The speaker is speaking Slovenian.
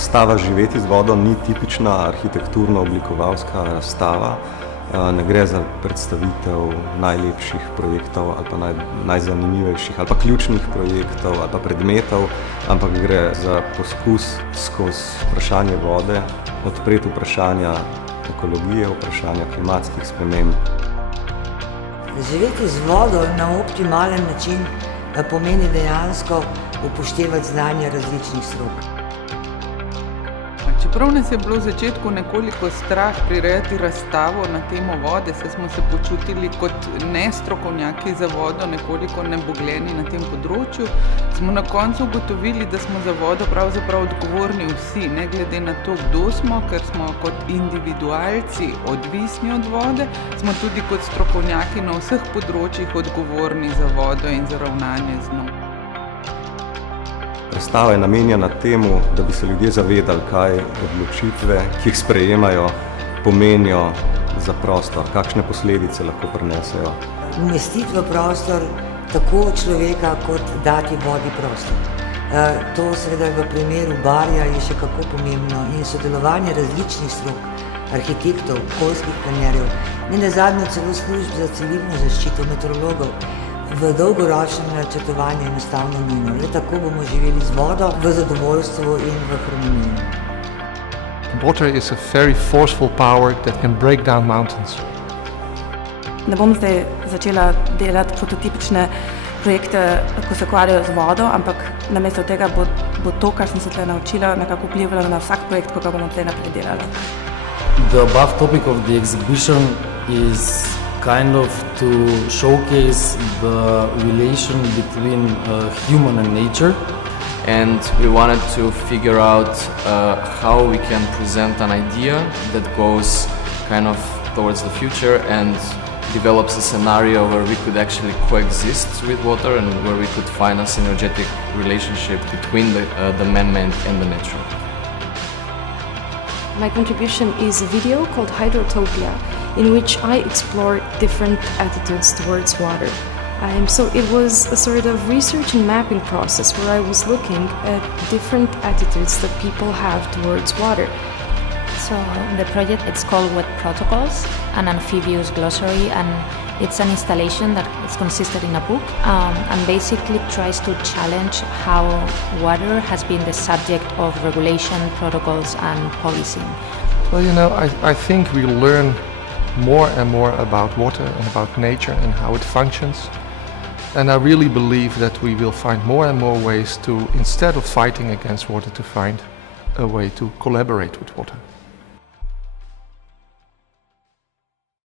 Razstava Živeti z vodo ni tipična arhitekturno-oblikovalska razstava. Ne gre za predstavitev najlepših projektov ali pa najzanimivejših ali pa ključnih projektov ali pa predmetov, ampak gre za poskus skozi vprašanje vode odpreti vprašanja ekologije, vprašanja klimatskih sprememb. Živeti z vodo na optimalen način pomeni dejansko upoštevati znanje različnih strok. Čeprav nas je bilo v začetku nekoliko strah prirejati razstavo na temo vode, saj smo se počutili kot nestrokovnjaki za vodo, nekoliko nebogljeni na tem področju, smo na koncu ugotovili, da smo za vodo pravzaprav odgovorni vsi, ne glede na to, kdo smo, ker smo kot individualci odvisni od vode, smo tudi kot strokovnjaki na vseh področjih odgovorni za vodo in za ravnanje z njo. Razstava je namenjena temu, da bi se ljudje zavedali, kaj odločitve, ki jih sprejemajo, pomenijo za prostor, kakšne posledice lahko prinesejo. Umestiti v prostor tako človeka, kot dati vodi prostor. To seveda v primeru Barja je še kako pomembno in sodelovanje različnih strok, arhitektov, okoljskih planerjev, nenazadnje celo služb za civilno zaščito, meteorologov, v dolgoročnem načrtovanju enostavno nujno. Le tako bomo živeli z vodo v zadovoljstvu in v harmoniji. Water is a very forceful power that can break down mountains. Ne bom zdaj začela delati prototipične projekte, ko se ukvarjajo z vodo, ampak namesto tega bo to, kar sem se tukaj naučila, nekako vplivalo na vsak projekt, ko ga bomo tukaj naprej delali. The above topic of the exhibition is kind of to showcase the relation between human and nature. And we wanted to figure out how we can present an idea that goes kind of towards the future and develops a scenario where we could actually coexist with water and where we could find a synergetic relationship between the man-made and the natural. My contribution is a video called Hydrotopia, in which I explore different attitudes towards water. So it was a sort of research and mapping process where I was looking at different attitudes that people have towards water. So the project, it's called Wet Protocols, an amphibious glossary, and it's an installation that is consisted in a book and basically tries to challenge how water has been the subject of regulation, protocols and policing. Well, you know, I think we learn more and more about water and about nature and how it functions. And I really believe that we will find more and more ways to, instead of fighting against water, to find a way to collaborate with water.